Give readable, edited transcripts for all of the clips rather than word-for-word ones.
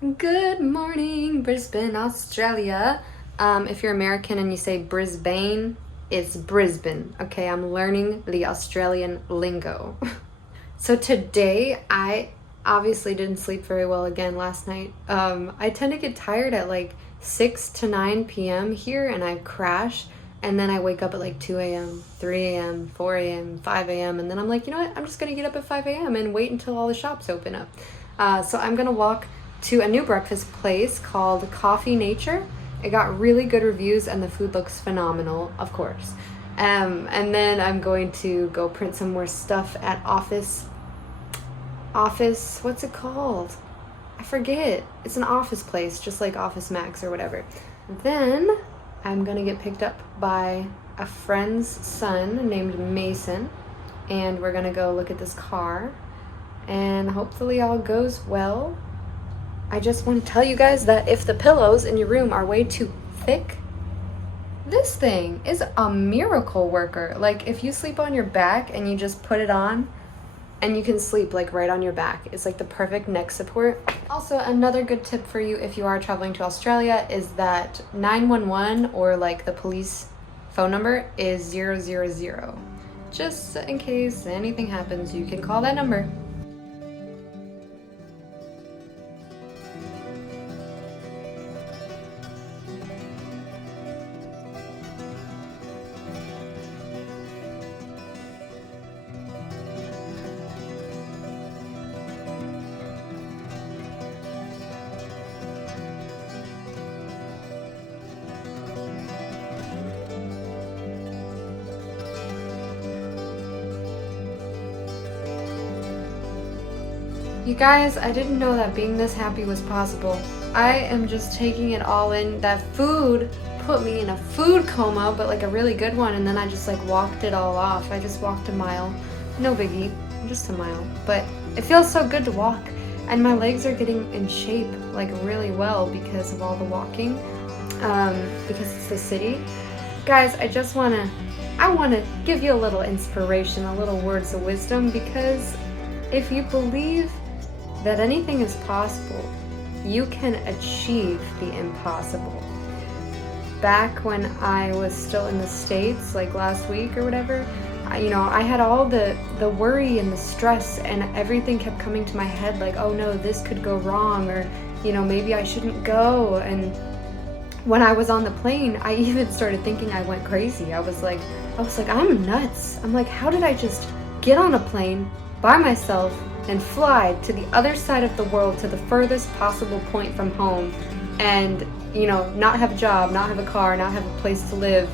Good morning, Brisbane, Australia. If you're American and you say Brisbane, it's Brisbane. Okay, I'm learning the Australian lingo. So today, I obviously didn't sleep very well again last night. I tend to get tired at like 6 to 9 p.m. here, and I crash, and then I wake up at like 2 a.m., 3 a.m., 4 a.m., 5 a.m., and then I'm like, you know what? I'm just gonna get up at 5 a.m. and wait until all the shops open up. So I'm gonna walk to a new breakfast place called Coffee Nature. It got really good reviews and the food looks phenomenal, of course. And then I'm going to go print some more stuff at Office, what's it called? I forget. It's an office place, just like Office Max or whatever. Then I'm gonna get picked up by a friend's son named Mason, and we're gonna go look at this car, and hopefully all goes well. I just want to tell you guys that if the pillows in your room are way too thick, this thing is a miracle worker. Like, if you sleep on your back and you just put it on and you can sleep like right on your back, it's like the perfect neck support. Also, another good tip for you if you are traveling to Australia is that 911 or like the police phone number is 000. Just in case anything happens, you can call that number. You guys, I didn't know that being this happy was possible. I am just taking it all in. That food put me in a food coma, but like a really good one, and then I just like walked it all off. I just walked a mile. No biggie, just a mile. But it feels so good to walk, and my legs are getting in shape like really well because of all the walking, because it's the city. Guys, I wanna give you a little inspiration, a little words of wisdom, because if you believe that anything is possible, you can achieve the impossible. Back when I was still in the States, like last week or whatever, I had all the worry and the stress, and everything kept coming to my head like, oh no, this could go wrong, or maybe I shouldn't go. And when I was on the plane, I even started thinking I went crazy. I was like, I'm nuts. I'm like, how did I just get on a plane by myself and fly to the other side of the world, to the furthest possible point from home, and not have a job, not have a car, not have a place to live?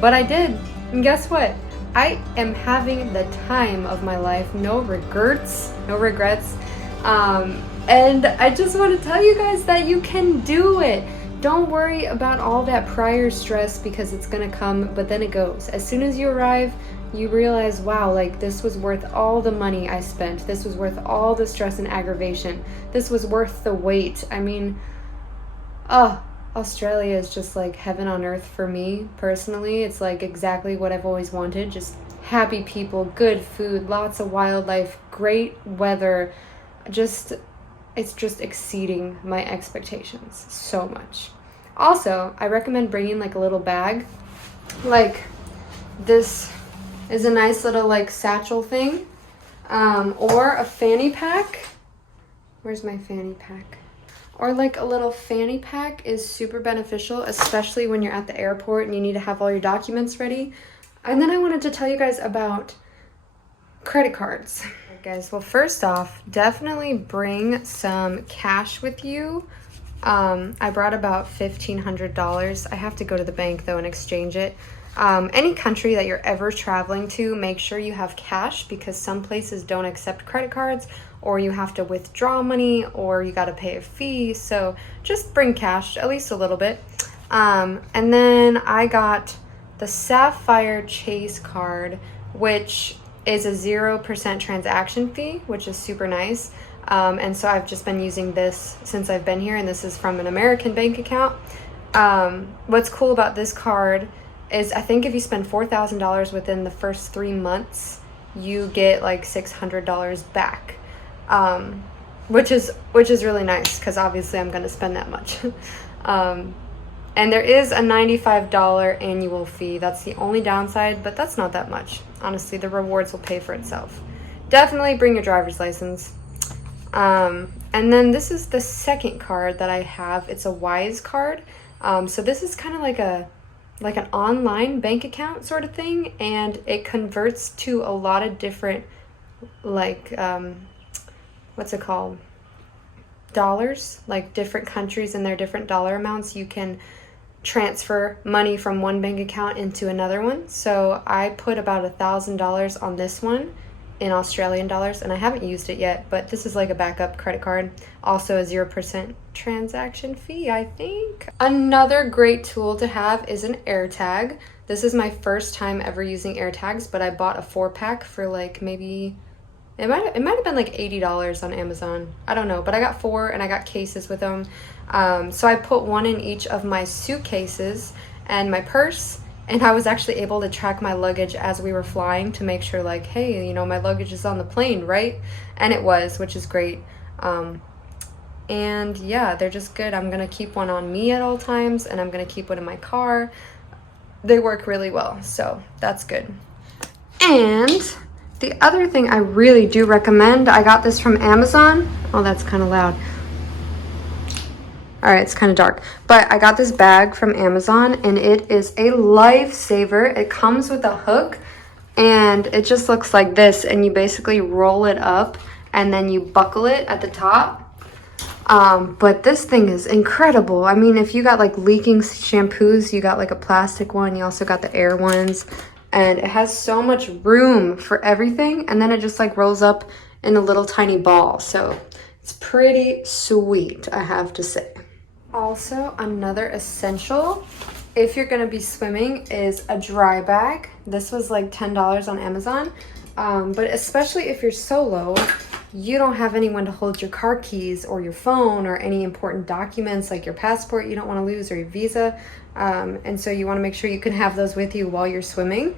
But I did, and guess what? I am having the time of my life. No regrets. And I just want to tell you guys that you can do it. Don't worry about all that prior stress, because it's gonna come, but then it goes. As soon as you arrive, you realize, wow, like this was worth all the money I spent. This was worth all the stress and aggravation. This was worth the wait. I mean, Australia is just like heaven on earth for me personally. It's like exactly what I've always wanted. Just happy people, good food, lots of wildlife, great weather. It's just exceeding my expectations so much. Also, I recommend bringing like a little bag. Like, this is a nice little like satchel thing, or a fanny pack. Where's my fanny pack? Or like a little fanny pack is super beneficial, especially when you're at the airport and you need to have all your documents ready. And then I wanted to tell you guys about credit cards. Guys, well, first off, definitely bring some cash with you. I brought about $1,500. I have to go to the bank though and exchange it. Any country that you're ever traveling to, make sure you have cash, because some places don't accept credit cards, or you have to withdraw money, or you got to pay a fee. So just bring cash, at least a little bit. And then I got the Sapphire Chase card, which is a 0% transaction fee, which is super nice. And so I've just been using this since I've been here, and this is from an American bank account. What's cool about this card is I think if you spend $4,000 within the first 3 months, you get like $600 back. which is really nice because obviously I'm going to spend that much. And there is a $95 annual fee. That's the only downside, but that's not that much. Honestly, the rewards will pay for itself. Definitely bring your driver's license. And then this is the second card that I have. It's a Wise card. So this is kind of like an online bank account sort of thing, and it converts to a lot of different, like, what's it called? Dollars, like different countries and their different dollar amounts. You can transfer money from one bank account into another one. So I put about $1,000 on this one in Australian dollars, and I haven't used it yet, but this is like a backup credit card. Also a 0% transaction fee, I think. Another great tool to have is an AirTag. This is my first time ever using AirTags, but I bought a 4-pack for like maybe, it might have been like $80 on Amazon. I don't know, but I got 4 and I got cases with them. So I put one in each of my suitcases and my purse, and I was actually able to track my luggage as we were flying to make sure, like, hey, you know, my luggage is on the plane, right? And it was, which is great. And yeah, they're just good. I'm gonna keep one on me at all times, and I'm gonna keep one in my car. They work really well, so that's good. And the other thing I really do recommend, I got this from Amazon. Oh, that's kind of loud. All right, it's kind of dark, but I got this bag from Amazon, and it is a lifesaver. It comes with a hook, and it just looks like this, and you basically roll it up, and then you buckle it at the top. But this thing is incredible. I mean, if you got like leaking shampoos, you got like a plastic one, you also got the air ones, and it has so much room for everything, and then it just like rolls up in a little tiny ball. So it's pretty sweet, I have to say. Also, another essential, if you're gonna be swimming, is a dry bag. This was like $10 on Amazon, but especially if you're solo, you don't have anyone to hold your car keys or your phone or any important documents like your passport you don't want to lose, or your visa, and so you want to make sure you can have those with you while you're swimming.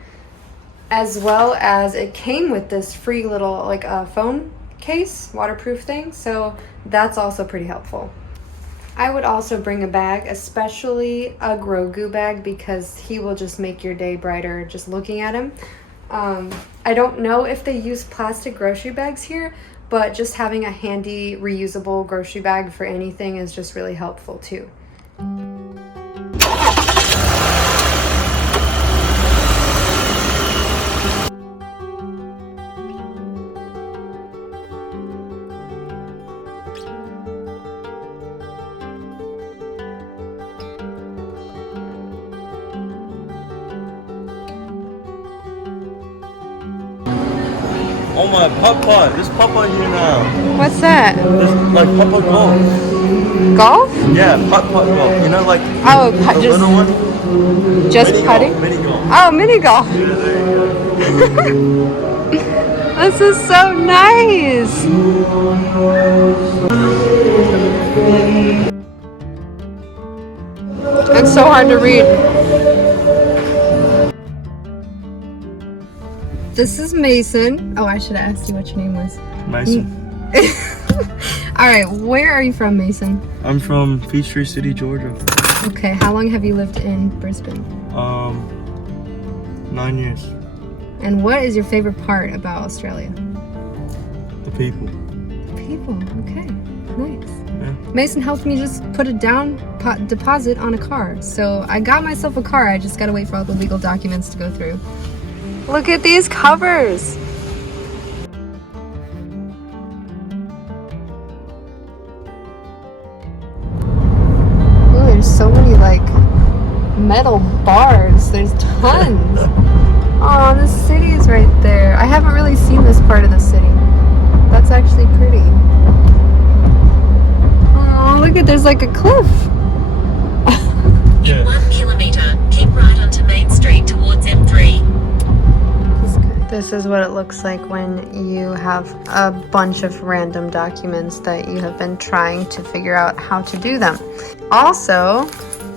As well as it came with this free little like phone case, waterproof thing, so that's also pretty helpful. I would also bring a bag, especially a Grogu bag, because he will just make your day brighter just looking at him. I don't know if they use plastic grocery bags here, but just having a handy reusable grocery bag for anything is just really helpful too. Oh my, Papa! There's Papa here now. What's that? There's like Papa golf. Golf? Yeah, putt golf. You know, like the just little one. just mini putting. Golf, mini golf. Oh, mini golf. Yeah, there you go. This is so nice. It's so hard to read. This is Mason. Oh, I should have asked you what your name was. Mason. All right, where are you from, Mason? I'm from Peachtree City, Georgia. Okay, how long have you lived in Brisbane? 9 years. And what is your favorite part about Australia? The people. People, okay, nice. Yeah. Mason helped me just put a down deposit on a car. So I got myself a car, I just gotta wait for all the legal documents to go through. Look at these covers. Ooh, there's so many like metal bars. There's tons. Oh, the city is right there. I haven't really seen this part of the city. That's actually pretty. Oh, look at, there's like a cliff. In 1 kilometer, keep right onto Main Street towards M3. This is what it looks like when you have a bunch of random documents that you have been trying to figure out how to do them. Also,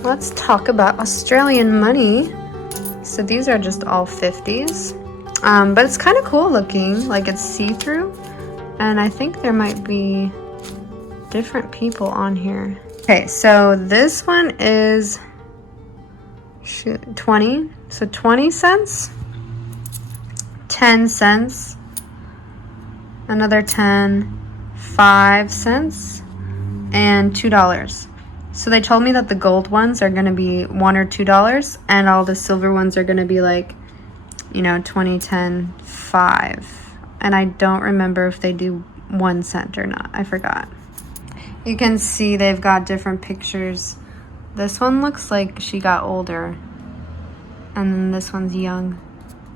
let's talk about Australian money. So these are just all 50s, but it's kind of cool looking, like it's see-through, and I think there might be different people on here. Okay, so this one is 20. So 20 cents, 10 cents, another 10, 5 cents, and $2. So they told me that the gold ones are gonna be $1 or $2, and all the silver ones are gonna be like, you know, 20, 10, 5. And I don't remember if they do 1 cent or not. I forgot. You can see they've got different pictures. This one looks like she got older, and then this one's young.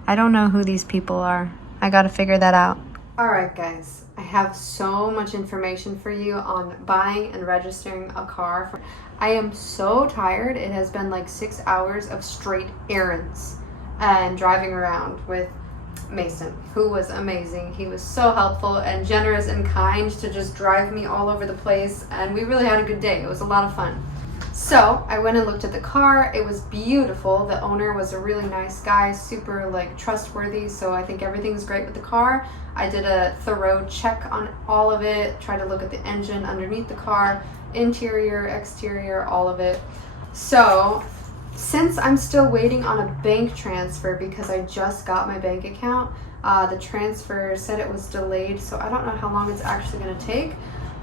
I don't know who these people are. I gotta figure that out. All right, guys. I have so much information for you on buying and registering a car. I am so tired. It has been like 6 hours of straight errands and driving around with Mason, who was amazing. He was so helpful and generous and kind to just drive me all over the place, and we really had a good day. It was a lot of fun. So I went and looked at the car. It was beautiful. The owner was a really nice guy, super like trustworthy, so I think everything's great with the car. I did a thorough check on all of it, tried to look at the engine underneath the car, interior, exterior, all of it. So since I'm still waiting on a bank transfer because I just got my bank account, the transfer said it was delayed, so I don't know how long it's actually going to take.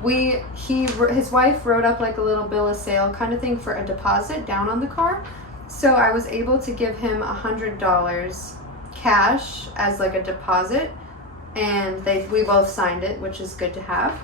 His wife wrote up like a little bill of sale kind of thing for a deposit down on the car, so I was able to give him $100 cash as like a deposit, and we both signed it, which is good to have.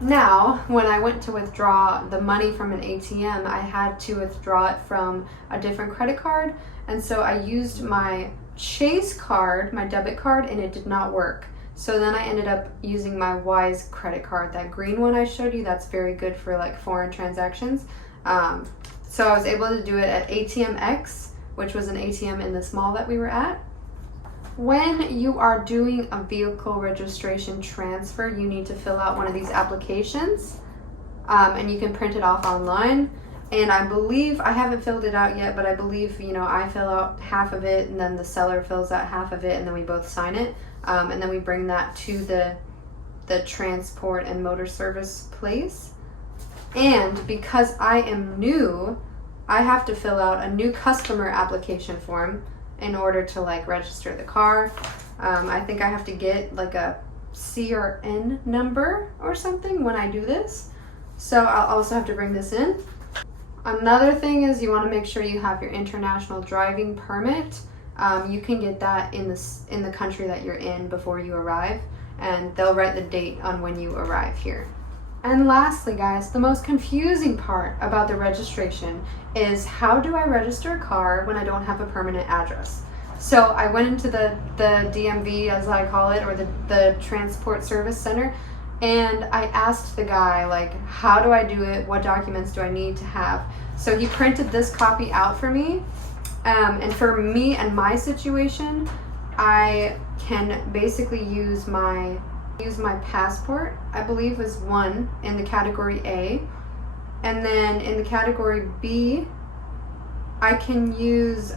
Now, when I went to withdraw the money from an ATM, I had to withdraw it from a different credit card, and so I used my Chase card, my debit card, and it did not work. So then I ended up using my Wise credit card, that green one I showed you. That's very good for like foreign transactions. So I was able to do it at ATMX, which was an ATM in this mall that we were at. When you are doing a vehicle registration transfer, you need to fill out one of these applications, and you can print it off online. And I believe, I haven't filled it out yet, but I believe, you know, I fill out half of it and then the seller fills out half of it, and then we both sign it. And then we bring that to the transport and motor service place. And because I am new, I have to fill out a new customer application form in order to like register the car. I think I have to get like a CRN number or something when I do this. So I'll also have to bring this in. Another thing is you want to make sure you have your international driving permit. You can get that in the country that you're in before you arrive, and they'll write the date on when you arrive here. And lastly, guys, the most confusing part about the registration is how do I register a car when I don't have a permanent address? So I went into the DMV, as I call it, or the Transport Service Center, and I asked the guy, like, how do I do it? What documents do I need to have? So he printed this copy out for me. And for me and my situation, I can basically use my passport. I believe was 1 in the category A, and then in the category B, I can use.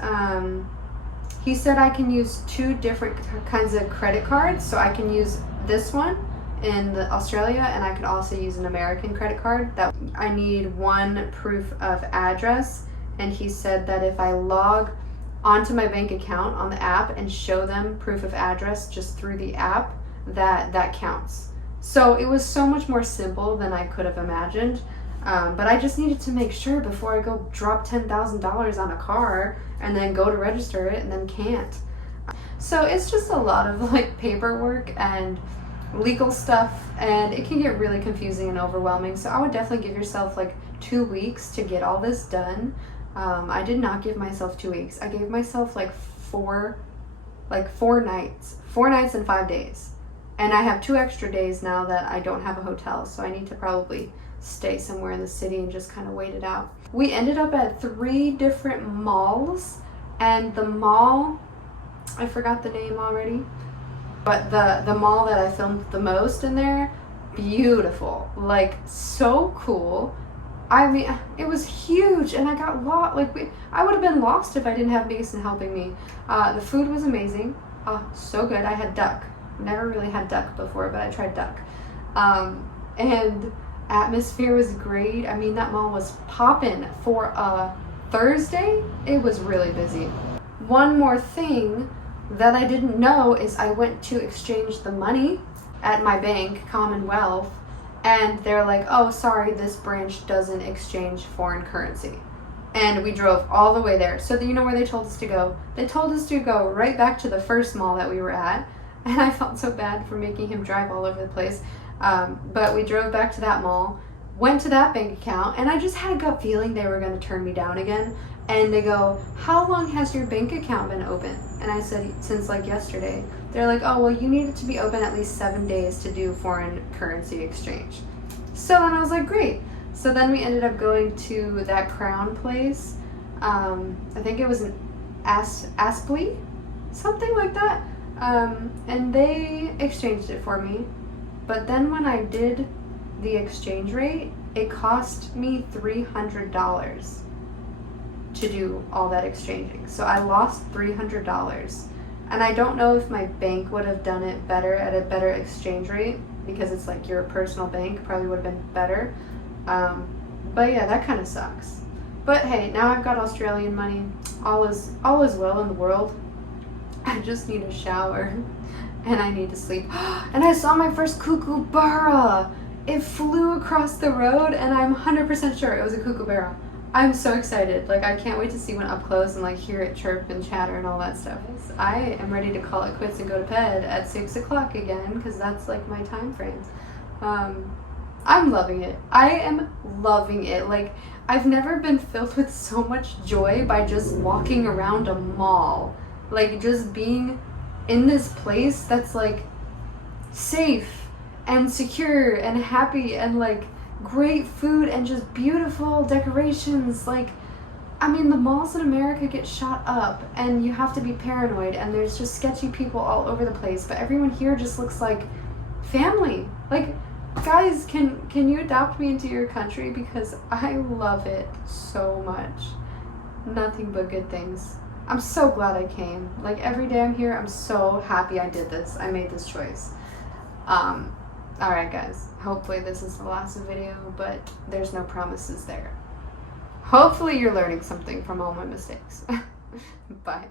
He said I can use 2 different kinds of credit cards, so I can use this one in Australia, and I could also use an American credit card. That I need 1 proof of address. And he said that if I log onto my bank account on the app and show them proof of address just through the app, that counts. So it was so much more simple than I could have imagined. But I just needed to make sure before I go drop $10,000 on a car and then go to register it and then can't. So it's just a lot of like paperwork and legal stuff, and it can get really confusing and overwhelming. So I would definitely give yourself like 2 weeks to get all this done. I did not give myself 2 weeks. I gave myself like 4 nights, 4 nights and 5 days. And I have 2 extra days now that I don't have a hotel, so I need to probably stay somewhere in the city and just kind of wait it out. We ended up at 3 different malls, and the mall, I forgot the name already, but the mall that I filmed the most in there, beautiful, like so cool. I mean, it was huge, and I got lost. I would have been lost if I didn't have Mason helping me. The food was amazing, so good. I had duck. Never really had duck before, but I tried duck. and atmosphere was great. I mean, that mall was popping for a Thursday. It was really busy. One more thing that I didn't know is I went to exchange the money at my bank, Commonwealth, and they're like, oh, sorry, this branch doesn't exchange foreign currency. And we drove all the way there. So you know where they told us to go? They told us to go right back to the first mall that we were at. And I felt so bad for making him drive all over the place. But we drove back to that mall, went to that bank account, and I just had a gut feeling they were going to turn me down again. And they go, how long has your bank account been open? And I said, since like yesterday. They're like, oh, well, you need it to be open at least 7 days to do foreign currency exchange. So then I was like, great. So then we ended up going to that Crown place. I think it was an Aspley, something like that. And they exchanged it for me. But then when I did the exchange rate, it cost me $300 to do all that exchanging. So I lost $300. And I don't know if my bank would have done it better at a better exchange rate, because it's like your personal bank, probably would have been better. But yeah, that kind of sucks. But hey, now I've got Australian money. All is well in the world. I just need a shower and I need to sleep. And I saw my first kookaburra. It flew across the road and I'm 100% sure it was a kookaburra. I'm so excited. Like, I can't wait to see one up close and like hear it chirp and chatter and all that stuff. I am ready to call it quits and go to bed at 6 o'clock again, because that's like my time frame. I'm loving it. I am loving it. Like, I've never been filled with so much joy by just walking around a mall. Like, just being in this place that's like safe and secure and happy and like great food and just beautiful decorations. Like, I mean, the malls in America get shot up and you have to be paranoid and there's just sketchy people all over the place, but everyone here just looks like family. Like, guys, can you adopt me into your country, because I love it so much. Nothing but good things. I'm so glad I came. Like, every day I'm here, I'm so happy I did this. I made this choice. Alright guys, hopefully this is the last video, but there's no promises there. Hopefully you're learning something from all my mistakes. Bye.